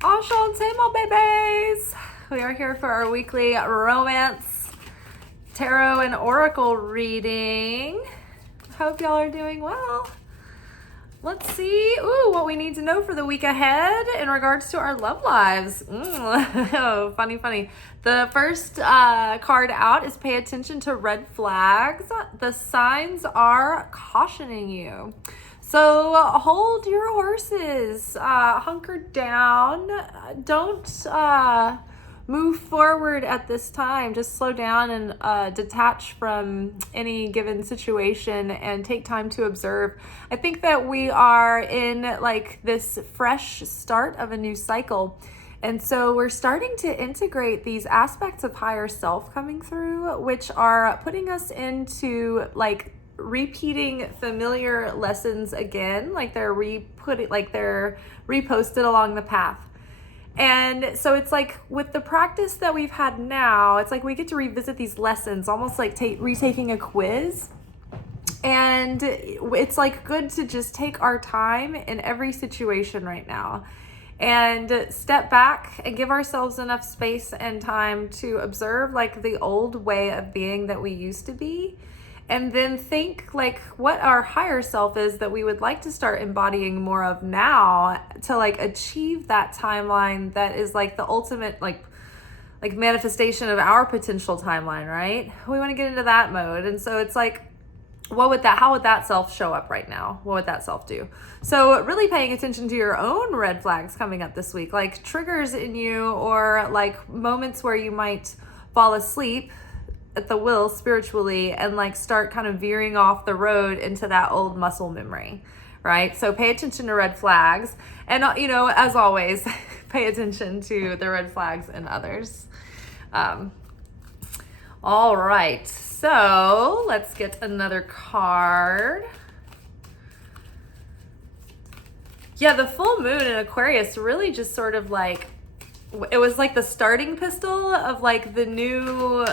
Enchanté, my babies! We are here for our weekly romance, tarot, and oracle reading. Hope y'all are doing well. Let's see what we need to know for the week ahead in regards to our love lives. Oh, funny. The first card out is pay attention to red flags. The signs are cautioning you. So hold your horses, hunker down, don't move forward at this time. Just slow down and detach from any given situation and take time to observe. I think that we are in like this fresh start of a new cycle. And so we're starting to integrate these aspects of higher self coming through, which are putting us into like repeating familiar lessons again, like they're reposted along the path. And so it's like with the practice that we've had now, it's like we get to revisit these lessons, almost like retaking a quiz. And it's like good to just take our time in every situation right now and step back and give ourselves enough space and time to observe like the old way of being that we used to be. And then think like what our higher self is that we would like to start embodying more of now to like achieve that timeline that is like the ultimate like manifestation of our potential timeline, right? We want to get into that mode. And so it's like, how would that self show up right now? What would that self do? So really paying attention to your own red flags coming up this week, like triggers in you or like moments where you might fall asleep at the will spiritually and like start kind of veering off the road into that old muscle memory, right? So pay attention to red flags and, as always, pay attention to the red flags in others. All right, so let's get another card. Yeah, the full moon in Aquarius really just sort of like, it was like the starting pistol of like the new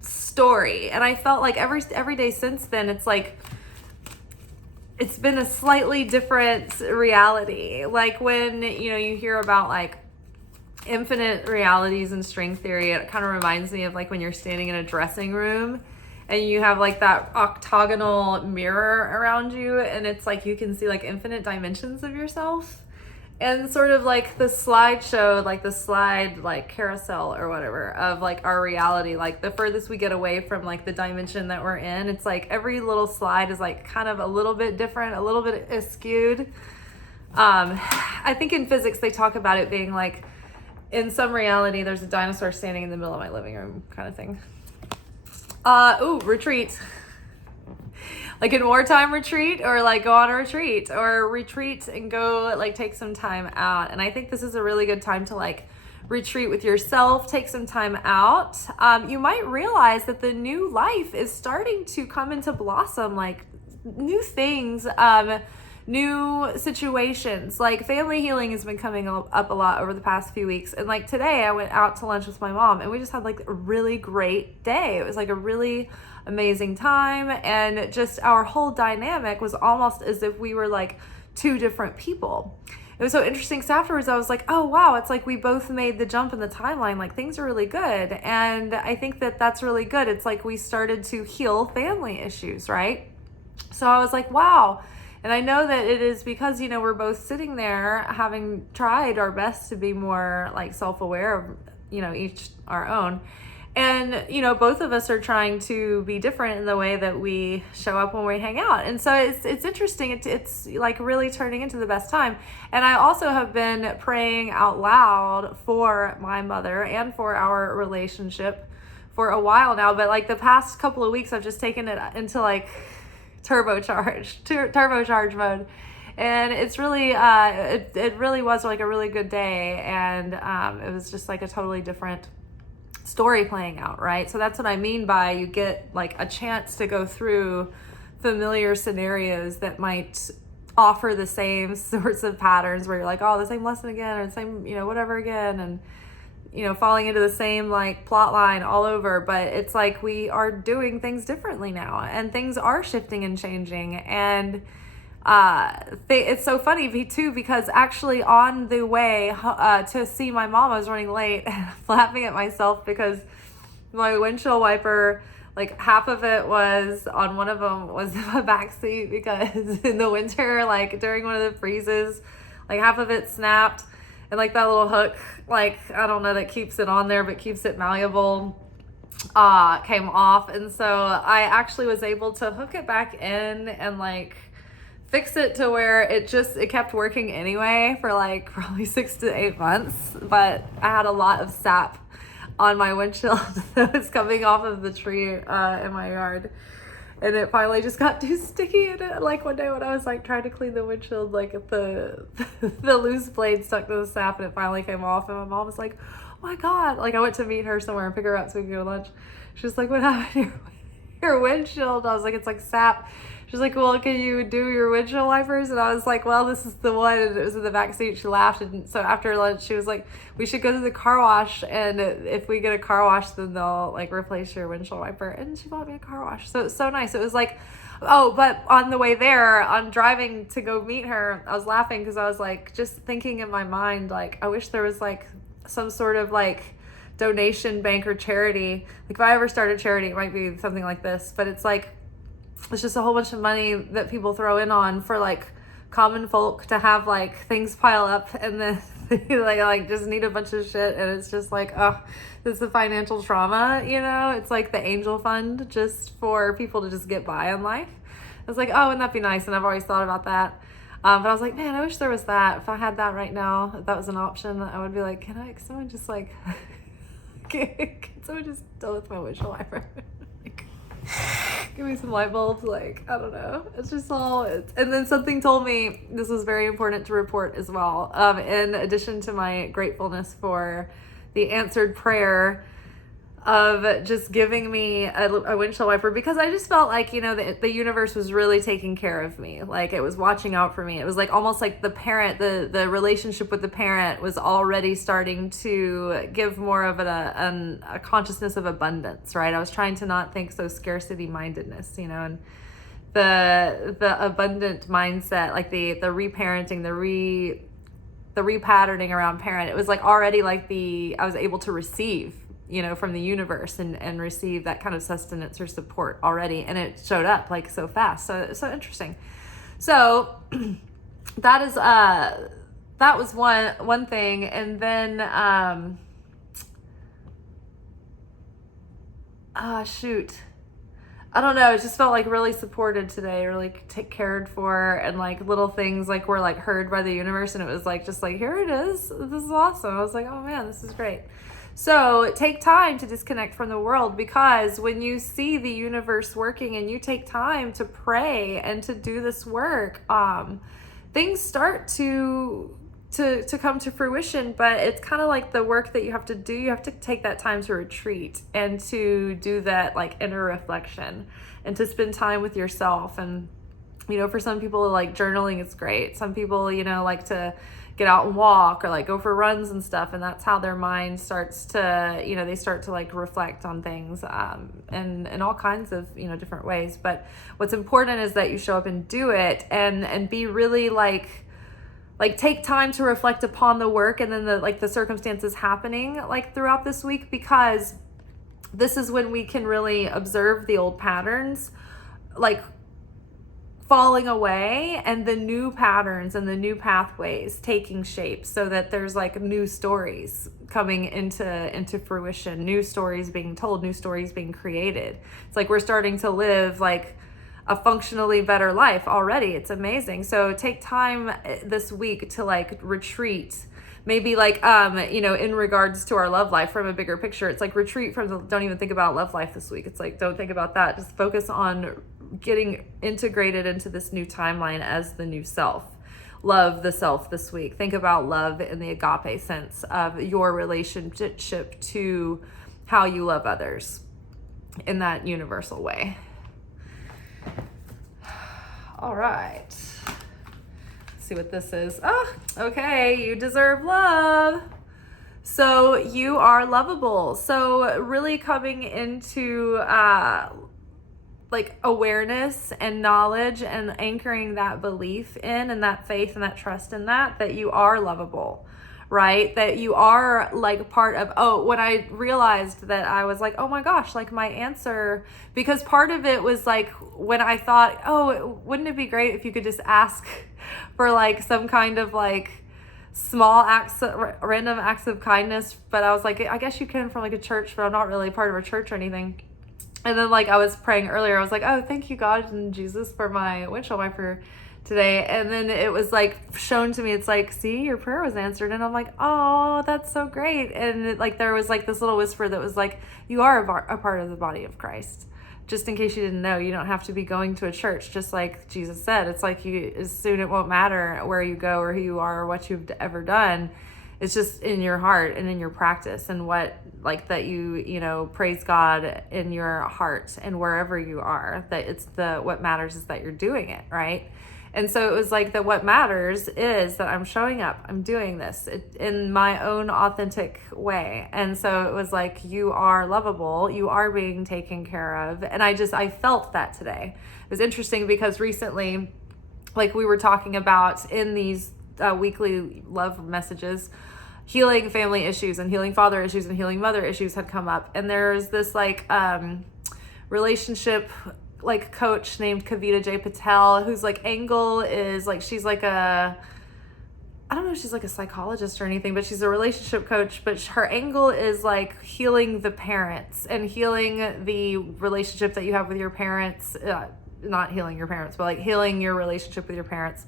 story. And I felt like every day since then, it's like, it's been a slightly different reality. Like when, you hear about like infinite realities and string theory, it kind of reminds me of like when you're standing in a dressing room and you have like that octagonal mirror around you and it's like you can see like infinite dimensions of yourself. And sort of like the slideshow, like the slide, like carousel or whatever of like our reality, like the furthest we get away from like the dimension that we're in, it's like every little slide is like kind of a little bit different, a little bit skewed. I think in physics, they talk about it being like in some reality, there's a dinosaur standing in the middle of my living room kind of thing. Retreat. Like in wartime retreat or like go on a retreat or retreat and go like take some time out. And I think this is a really good time to like retreat with yourself, take some time out. You might realize that the new life is starting to come into blossom, like new things, new situations. Like family healing has been coming up a lot over the past few weeks. And like today I went out to lunch with my mom and we just had like a really great day. It was like a really amazing time. And just our whole dynamic was almost as if we were like two different people. It was so interesting. So afterwards I was like, oh wow, it's like we both made the jump in the timeline. Like things are really good. And I think that that's really good. It's like we started to heal family issues, right? So I was like, wow. And I know that it is because, we're both sitting there having tried our best to be more like self-aware of, each our own. And, both of us are trying to be different in the way that we show up when we hang out. And so it's interesting. It's like really turning into the best time. And I also have been praying out loud for my mother and for our relationship for a while now. But like the past couple of weeks, I've just taken it into like turbocharge mode. And it's really, it really was like a really good day. And it was just like a totally different story playing out, right? So that's what I mean by you get like a chance to go through familiar scenarios that might offer the same sorts of patterns where you're like, oh, the same lesson again, or the same, whatever again, and falling into the same like plot line all over. But it's like we are doing things differently now and things are shifting and changing. And It's so funny too, because actually on the way to see my mom, I was running late and laughing at myself because my windshield wiper, like half of it was on one of them was the back seat, because in the winter, like during one of the freezes, like half of it snapped, and like that little hook, like I don't know, that keeps it on there but keeps it malleable, came off. And so I actually was able to hook it back in and like fix it to where it kept working anyway for like probably 6 to 8 months. But I had a lot of sap on my windshield that was coming off of the tree in my yard, and it finally just got too sticky. And like one day when I was like trying to clean the windshield, like the loose blade stuck to the sap, and it finally came off. And my mom was like, "Oh my God!" Like I went to meet her somewhere and pick her up so we could go to lunch. She was like, "What happened to your windshield?" I was like, "It's like sap." She's like, "Well, can you do your windshield wipers?" And I was like, "Well, this is the one." And it was in the back seat. She laughed. And so after lunch, she was like, "We should go to the car wash. And if we get a car wash, then they'll like replace your windshield wiper." And she bought me a car wash. So it's so nice. It was like, oh, but on the way there, on driving to go meet her, I was laughing because I was like, just thinking in my mind, like, I wish there was like some sort of like donation bank or charity. Like if I ever start a charity, it might be something like this, but it's like, it's just a whole bunch of money that people throw in on for like common folk to have like things pile up, and then they like just need a bunch of shit, and it's just like, oh, this is a financial trauma, you know? It's like the angel fund just for people to just get by in life. I was like, oh, wouldn't that be nice? And I've always thought about that. But I was like, man, I wish there was that. If I had that right now, if that was an option, I would be like, can someone just like, can someone just deal with my windshield wiper? Like, give me some light bulbs. Like, I don't know. It's just all, and then something told me this was very important to report as well. In addition to my gratefulness for the answered prayer of just giving me a windshield wiper, because I just felt like, you know, the universe was really taking care of me. Like it was watching out for me. It was like almost like the parent, the relationship with the parent was already starting to give more of a consciousness of abundance, right? I was trying to not think so scarcity mindedness, you know, and the abundant mindset, like the reparenting, the repatterning around parent. It was like already like I was able to receive, you know, from the universe and receive that kind of sustenance or support already. And it showed up like so fast. So interesting. So that is, that was one thing. And then, shoot, I don't know. It just felt like really supported today, really cared for, and like little things like were like heard by the universe. And it was like, just like, here it is. This is awesome. I was like, oh man, this is great. So take time to disconnect from the world, because when you see the universe working and you take time to pray and to do this work, things start to come to fruition. But it's kind of like the work that you have to do. You have to take that time to retreat and to do that like inner reflection and to spend time with yourself. And, you know, for some people, like journaling is great. Some people, you know, like to get out and walk or like go for runs and stuff. And that's how their mind starts to, you know, they start to like reflect on things, and in all kinds of, you know, different ways. But what's important is that you show up and do it, and be really like take time to reflect upon the work and then the circumstances happening like throughout this week, because this is when we can really observe the old patterns like falling away, and the new patterns and the new pathways taking shape, so that there's like new stories coming into fruition, new stories being told, new stories being created. It's like we're starting to live like a functionally better life already. It's amazing. So take time this week to like retreat, maybe like you know, in regards to our love life from a bigger picture. It's like retreat from don't even think about love life this week. It's like, don't think about that. Just focus on getting integrated into this new timeline as the new self. Love the self this week. Think about love in the agape sense of your relationship to how you love others in that universal way. All right. Let's see what this is. Okay. You deserve love. So you are lovable. So really coming into like awareness and knowledge and anchoring that belief in and that faith and that trust in that you are lovable, right? That you are like part of, when I realized that, I was like, oh my gosh, like my answer, because part of it was like when I thought, wouldn't it be great if you could just ask for like some kind of like small acts, random acts of kindness. But I was like, I guess you can from like a church, but I'm not really part of a church or anything. And then like I was praying earlier, I was like, oh, thank you God and Jesus for my windshield wiper today. And then it was like shown to me, it's like, see, your prayer was answered. And I'm like, oh, that's so great. And like there was like this little whisper that was like, you are a part of the body of Christ. Just in case you didn't know, you don't have to be going to a church. Just like Jesus said, it's like soon it won't matter where you go or who you are or what you've ever done. It's just in your heart and in your practice, and what like that you praise God in your heart and wherever you are, that it's what matters is that you're doing it, right? And so it was like that what matters is that I'm showing up, I'm doing this in my own authentic way. And so it was like, you are lovable, you are being taken care of. And I felt that today. It was interesting because recently, like we were talking about in these weekly love messages, healing family issues and healing father issues and healing mother issues had come up. And there's this like relationship like coach named Kavita J. Patel, whose like angle is like, she's like I don't know if she's like a psychologist or anything, but she's a relationship coach. But her angle is like healing the parents and healing the relationship that you have with your parents, not healing your parents, but like healing your relationship with your parents.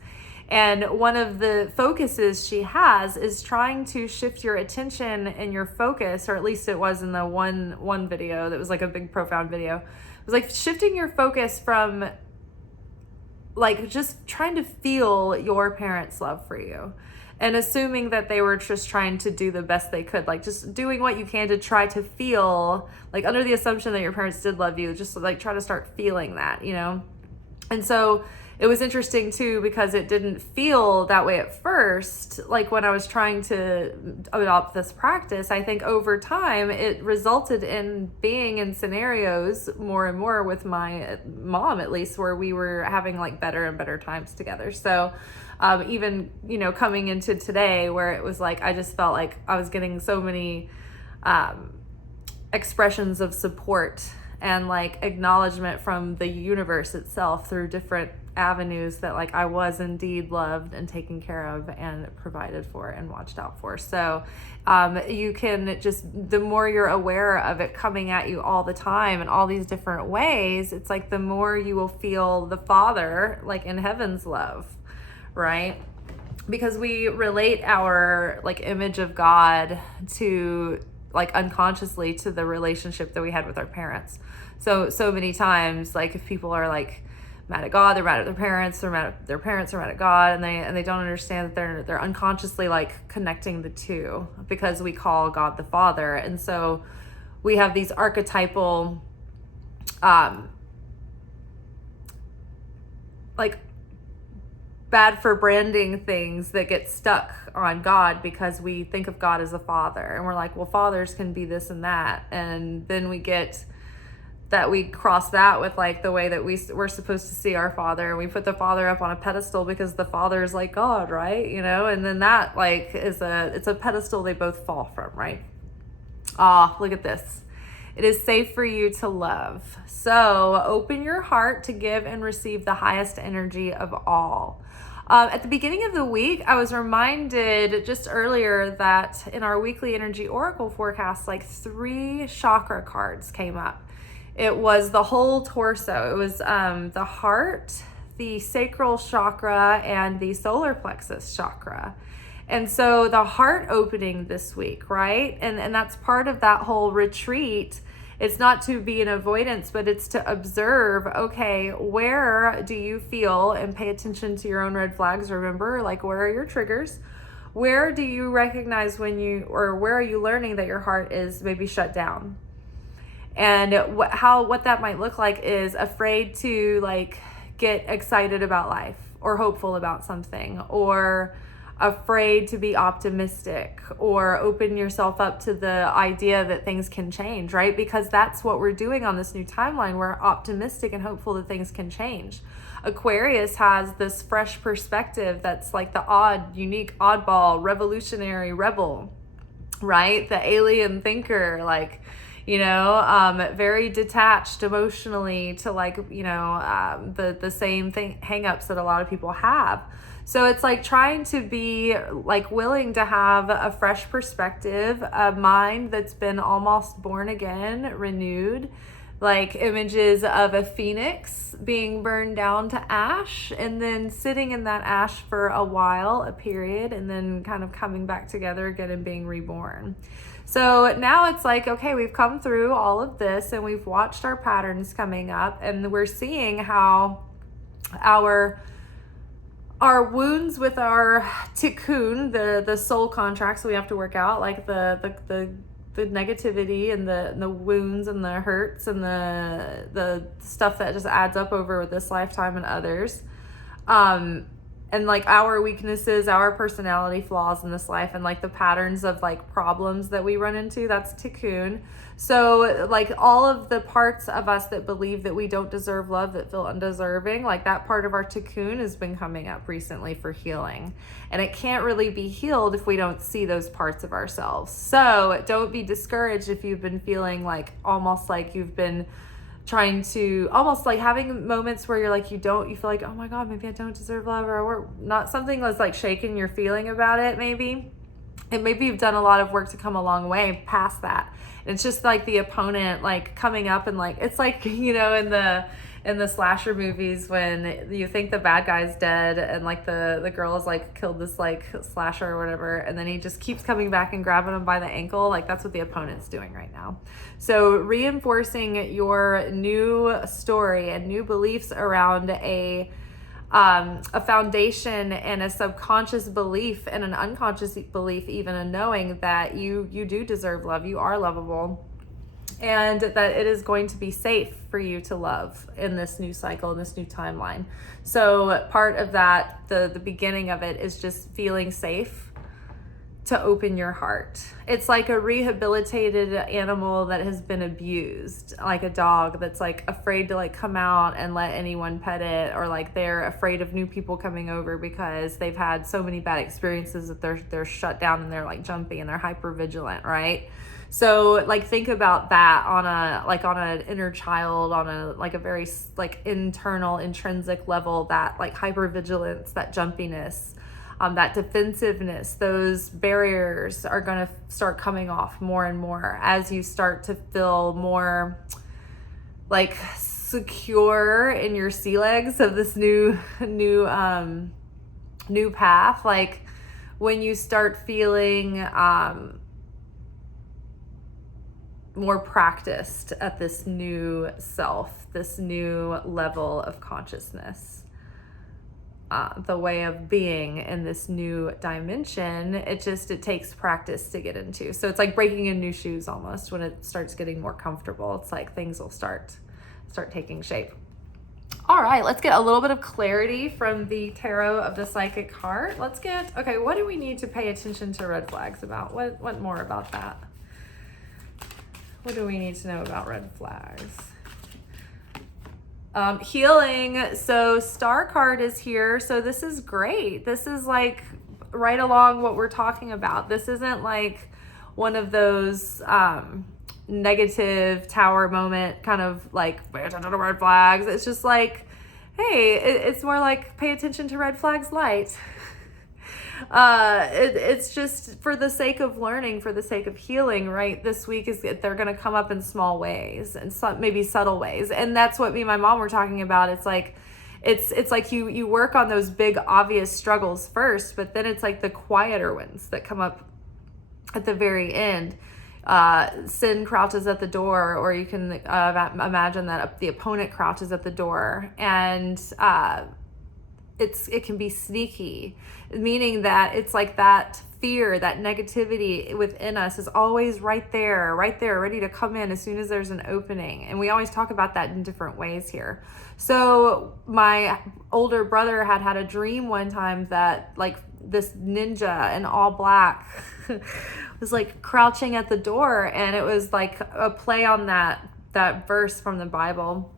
And one of the focuses she has is trying to shift your attention and your focus, or at least it was in the one video that was like a big profound video. It was like shifting your focus from like just trying to feel your parents' love for you and assuming that they were just trying to do the best they could, like just doing what you can to try to feel, like under the assumption that your parents did love you, just like try to start feeling that, And so it was interesting too, because it didn't feel that way at first. Like when I was trying to adopt this practice, I think over time it resulted in being in scenarios more and more with my mom, at least, where we were having like better and better times together. So even, coming into today where it was like, I just felt like I was getting so many expressions of support and like acknowledgement from the universe itself through different avenues that like I was indeed loved and taken care of and provided for and watched out for. So you can just, the more you're aware of it coming at you all the time in all these different ways, it's like the more you will feel the Father like in heaven's love, right? Because we relate our like image of God to like unconsciously to the relationship that we had with our parents. So many times, like if people are like mad at God, they're mad at their parents, they're mad at their parents, are mad at God, and they don't understand that they're unconsciously like connecting the two, because we call God the Father. And so we have these archetypal like bad for branding things that get stuck on God, because we think of God as a father and we're like, well, fathers can be this and that. And then we get that we cross that with like the way that we're supposed to see our Father. We put the Father up on a pedestal because the Father is like God, right? And then that like it's a pedestal they both fall from, right? Look at this. It is safe for you to love. So open your heart to give and receive the highest energy of all. At the beginning of the week, I was reminded just earlier that in our weekly energy oracle forecast, like 3 chakra cards came up. It was the whole torso. It was the heart, the sacral chakra, and the solar plexus chakra. And so the heart opening this week, right? And that's part of that whole retreat. It's not to be an avoidance, but it's to observe, okay, where do you feel, and pay attention to your own red flags. Remember, like, where are your triggers? Where do you recognize or where are you learning that your heart is maybe shut down? And what that might look like is afraid to like get excited about life or hopeful about something, or afraid to be optimistic or open yourself up to the idea that things can change, right? Because that's what we're doing on this new timeline. We're optimistic and hopeful that things can change. Aquarius has this fresh perspective that's like the odd, unique, oddball, revolutionary rebel, right? The alien thinker, like, very detached emotionally to like, the same thing, hangups that a lot of people have. So it's like trying to be like willing to have a fresh perspective, a mind that's been almost born again, renewed, like images of a phoenix being burned down to ash and then sitting in that ash for a while, a period, and then kind of coming back together again and being reborn. So now it's like, okay, we've come through all of this and we've watched our patterns coming up, and we're seeing how our wounds with our tikkun, the soul contracts we have to work out, like the negativity and the wounds and the hurts and the stuff that just adds up over this lifetime and others, and like our weaknesses, our personality flaws in this life, and like the patterns of like problems that we run into, that's tikkun. So like all of the parts of us that believe that we don't deserve love, that feel undeserving, like that part of our tikkun has been coming up recently for healing. And it can't really be healed if we don't see those parts of ourselves. So don't be discouraged if you've been feeling like almost like you've been trying to, almost like having moments where you're like, you feel like, oh my God, maybe I don't deserve love, or not, something that's like shaking your feeling about it maybe. And maybe you've done a lot of work to come a long way past that. It's just like the opponent like coming up and like, it's like, in the slasher movies when you think the bad guy's dead and like the girl has like killed this like slasher or whatever, and then he just keeps coming back and grabbing him by the ankle. Like that's what the opponent's doing right now. So reinforcing your new story and new beliefs around a foundation and a subconscious belief and an unconscious belief, even a knowing that you do deserve love, you are lovable, and that it is going to be safe for you to love in this new cycle, in this new timeline. So part of that, the beginning of it is just feeling safe to open your heart. It's like a rehabilitated animal that has been abused, like a dog that's like afraid to like come out and let anyone pet it, or like they're afraid of new people coming over because they've had so many bad experiences that they're shut down and they're like jumpy and they're hyper vigilant, right? So like think about that on an inner child, on a like a very like internal intrinsic level, that like hypervigilance, that jumpiness, that defensiveness, those barriers are going to start coming off more and more as you start to feel more like secure in your sea legs of this new path. Like when you start feeling more practiced at this new self, this new level of consciousness, the way of being in this new dimension, it takes practice to get into. So it's like breaking in new shoes almost. When it starts getting more comfortable, it's like things will start taking shape. All right, let's get a little bit of clarity from the Tarot of the Psychic Heart. Okay, what do we need to pay attention to red flags about? What more about that? What do we need to know about red flags? Healing. So Star card is here. So this is great. This is like right along what we're talking about. This isn't like one of those negative tower moment kind of like pay attention to red flags. It's just like, hey, it's more like pay attention to red flags light. It's just for the sake of learning, for the sake of healing, right? This week they're going to come up in small ways and maybe subtle ways. And that's what me and my mom were talking about. It's like, it's like you work on those big obvious struggles first, but then it's like the quieter ones that come up at the very end. Sin crouches at the door, or you can imagine that the opponent crouches at the door, and it can be sneaky, meaning that it's like that fear, that negativity within us is always right there, ready to come in as soon as there's an opening. And we always talk about that in different ways here. So my older brother had a dream one time that like this ninja in all black was like crouching at the door, and it was like a play on that verse from the Bible.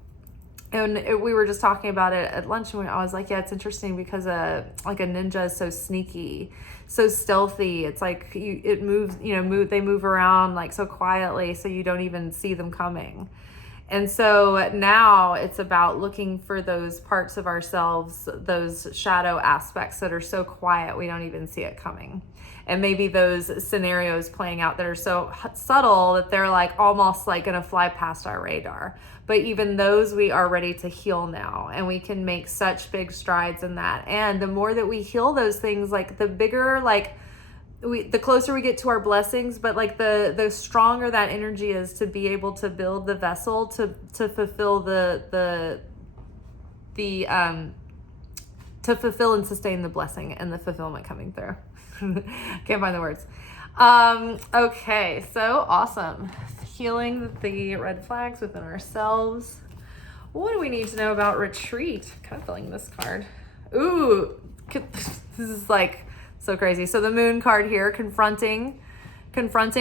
And we were just talking about it at lunch, and I was like, yeah, it's interesting because like a ninja is so sneaky, so stealthy. It's like they move around like so quietly, so you don't even see them coming. And so now it's about looking for those parts of ourselves, those shadow aspects that are so quiet we don't even see it coming. And maybe those scenarios playing out that are so subtle that they're like almost like gonna fly past our radar. But even those we are ready to heal now, and we can make such big strides in that. And the more that we heal those things, like the bigger, like the closer we get to our blessings, but like the stronger that energy is to be able to build the vessel to fulfill to fulfill and sustain the blessing and the fulfillment coming through. Can't find the words. Okay, so awesome. Healing the red flags within ourselves. What do we need to know about retreat? Kind of filling this card. Ooh, this is like so crazy. So the moon card here, confronting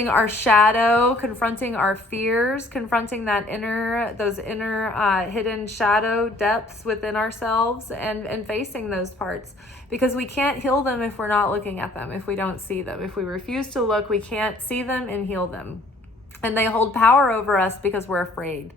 our shadow, confronting our fears, confronting those inner hidden shadow depths within ourselves, and facing those parts, because we can't heal them if we're not looking at them, if we don't see them. If we refuse to look, we can't see them and heal them. And they hold power over us because we're afraid.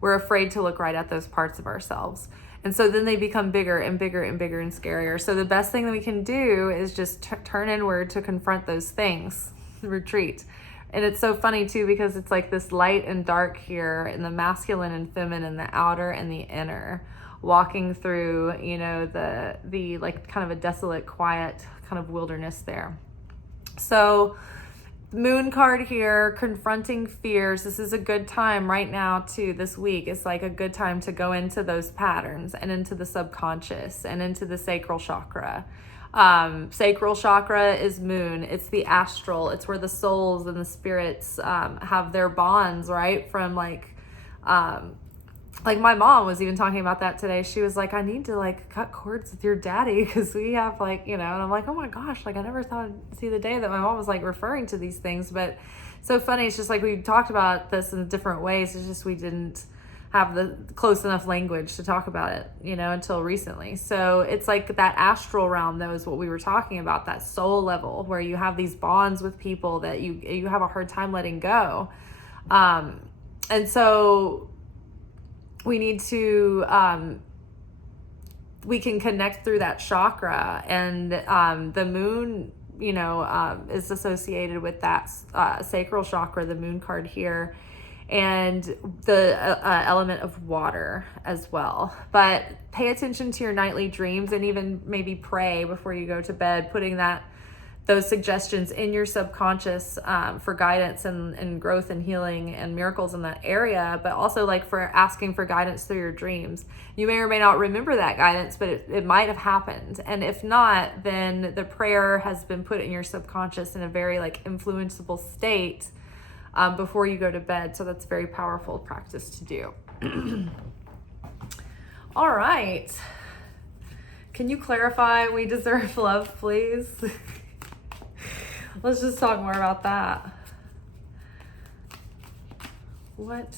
We're afraid to look right at those parts of ourselves. And so then they become bigger and bigger and bigger and scarier. So the best thing that we can do is just turn inward to confront those things, retreat. And it's so funny too, because it's like this light and dark here, and the masculine and feminine, the outer and the inner, walking through, the like kind of a desolate, quiet kind of wilderness there. So moon card here, confronting fears. This is a good time right now too. This week is like a good time to go into those patterns and into the subconscious and into the sacral chakra. Sacral chakra is moon. It's the astral. It's where the souls and the spirits have their bonds, right? From like my mom was even talking about that today. She was like, I need to like cut cords with your daddy, because we have like, and I'm like, oh my gosh, like I never thought I'd see the day that my mom was like referring to these things. But so funny. It's just like we talked about this in different ways. It's just we didn't have the close enough language to talk about it, until recently. So it's like that astral realm, that was what we were talking about, that soul level where you have these bonds with people that you have a hard time letting go. And so we need to, we can connect through that chakra, and the moon, is associated with that sacral chakra, the moon card here, and the element of water as well. But pay attention to your nightly dreams, and even maybe pray before you go to bed, putting those suggestions in your subconscious for guidance and growth and healing and miracles in that area, but also like for asking for guidance through your dreams. You may or may not remember that guidance, but it might have happened. And if not, then the prayer has been put in your subconscious in a very like influenceable state before you go to bed. So that's very powerful practice to do. All right. Can you clarify "we deserve love," please? Let's just talk more about that. What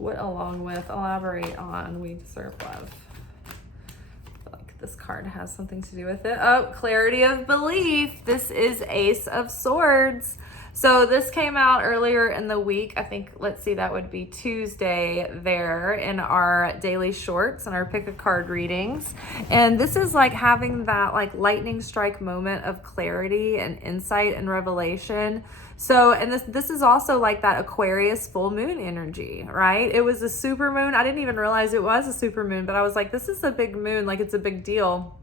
along with, elaborate on "we deserve love"? I feel like this card has something to do with it. Oh, clarity of belief. This is Ace of Swords. So this came out earlier in the week. I think, let's see, that would be Tuesday there in our daily shorts and our pick a card readings. And this is like having that like lightning strike moment of clarity and insight and revelation. So, and this is also like that Aquarius full moon energy, right? It was a super moon. I didn't even realize it was a super moon, but I was like, this is a big moon. Like it's a big deal.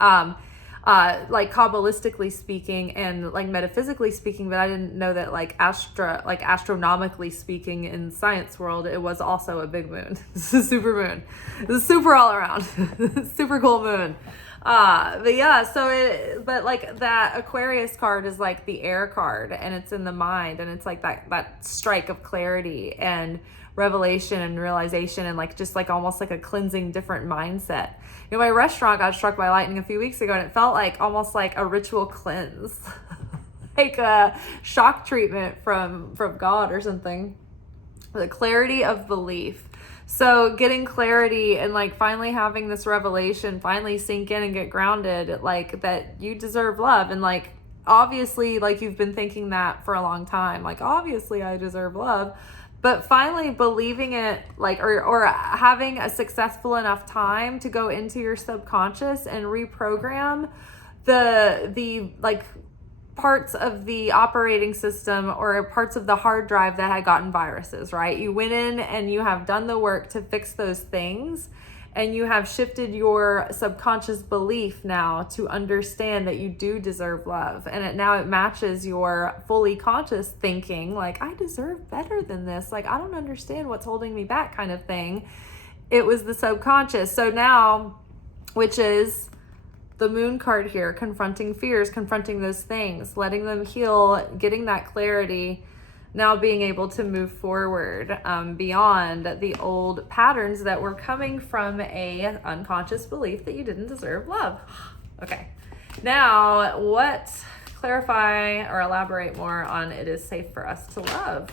Like Kabbalistically speaking and like metaphysically speaking, but I didn't know that like astronomically speaking in science world, it was also a big moon. This is a super moon. This is super all around. Super cool moon. But yeah, but like that Aquarius card is like the air card, and it's in the mind, and it's like that strike of clarity and revelation and realization, and like just like almost like a cleansing different mindset. You know, my restaurant got struck by lightning a few weeks ago, and it felt like almost like a ritual cleanse, like a shock treatment from God or something. The clarity of belief. So getting clarity and like finally having this revelation finally sink in and get grounded, like that you deserve love. And like, obviously, like you've been thinking that for a long time, like obviously I deserve love, but finally believing it, like, or having a successful enough time to go into your subconscious and reprogram the like parts of the operating system or parts of the hard drive that had gotten viruses, right? You went in and you have done the work to fix those things, and you have shifted your subconscious belief now to understand that you do deserve love. And now it matches your fully conscious thinking, like, I deserve better than this. Like, I don't understand what's holding me back, kind of thing. It was the subconscious. So now, which is the moon card here, confronting fears, confronting those things, letting them heal, getting that clarity, now being able to move forward beyond the old patterns that were coming from a unconscious belief that you didn't deserve love. Okay, now what, clarify or elaborate more on it is safe for us to love.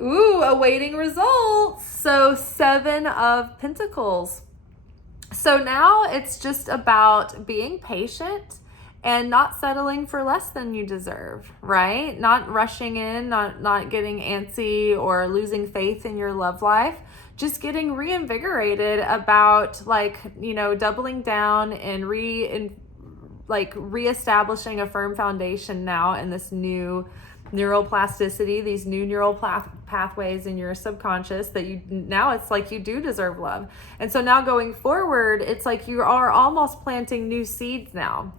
Ooh, awaiting results. So 7 of Pentacles. So now it's just about being patient and not settling for less than you deserve, right? Not rushing in, not getting antsy or losing faith in your love life. Just getting reinvigorated about, like, you know, doubling down and reestablishing a firm foundation now in this new neuroplasticity, these new neural pathways in your subconscious that now it's like you do deserve love. And so now going forward, it's like you are almost planting new seeds now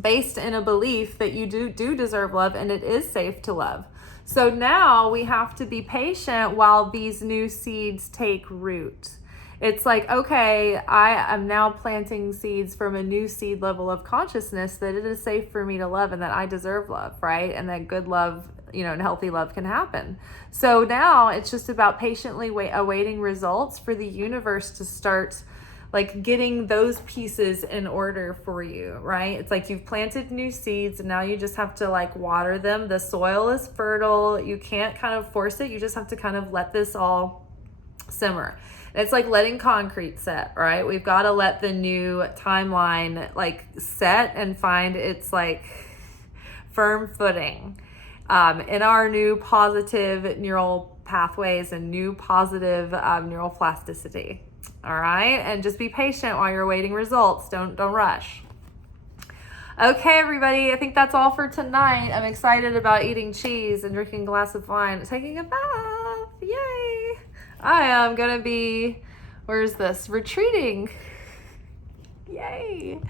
based in a belief that you do deserve love and it is safe to love. So now we have to be patient while these new seeds take root. It's like, okay, I am now planting seeds from a new seed level of consciousness that it is safe for me to love and that I deserve love, right? And that good love, you know, and healthy love can happen. So now it's just about patiently awaiting results for the universe to start like getting those pieces in order for you, right? It's like you've planted new seeds and now you just have to like water them. The soil is fertile. You can't kind of force it. You just have to kind of let this all simmer. It's like letting concrete set, right? We've got to let the new timeline like set and find its like firm footing in our new positive neural pathways and new positive neural plasticity. All right. And just be patient while you're waiting results. Don't rush. Okay, everybody, I think that's all for tonight. I'm excited about eating cheese and drinking a glass of wine and taking a bath. Yay. I am going to be, where's this? Retreating. Yay.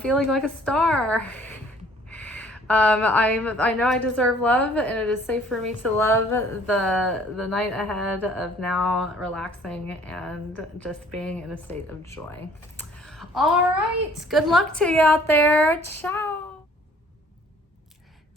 Feeling like a star. I know I deserve love, and it is safe for me to love the night ahead of now relaxing and just being in a state of joy. All right. Good luck to you out there. Ciao.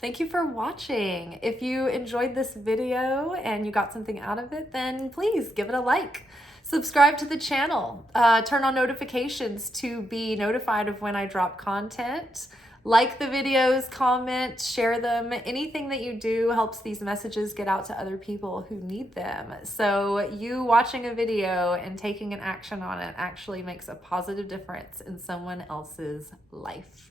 Thank you for watching. If you enjoyed this video and you got something out of it, then please give it a like. Subscribe to the channel. Turn on notifications to be notified of when I drop content. Like the videos, comment, share them. Anything that you do helps these messages get out to other people who need them. So you watching a video and taking an action on it actually makes a positive difference in someone else's life.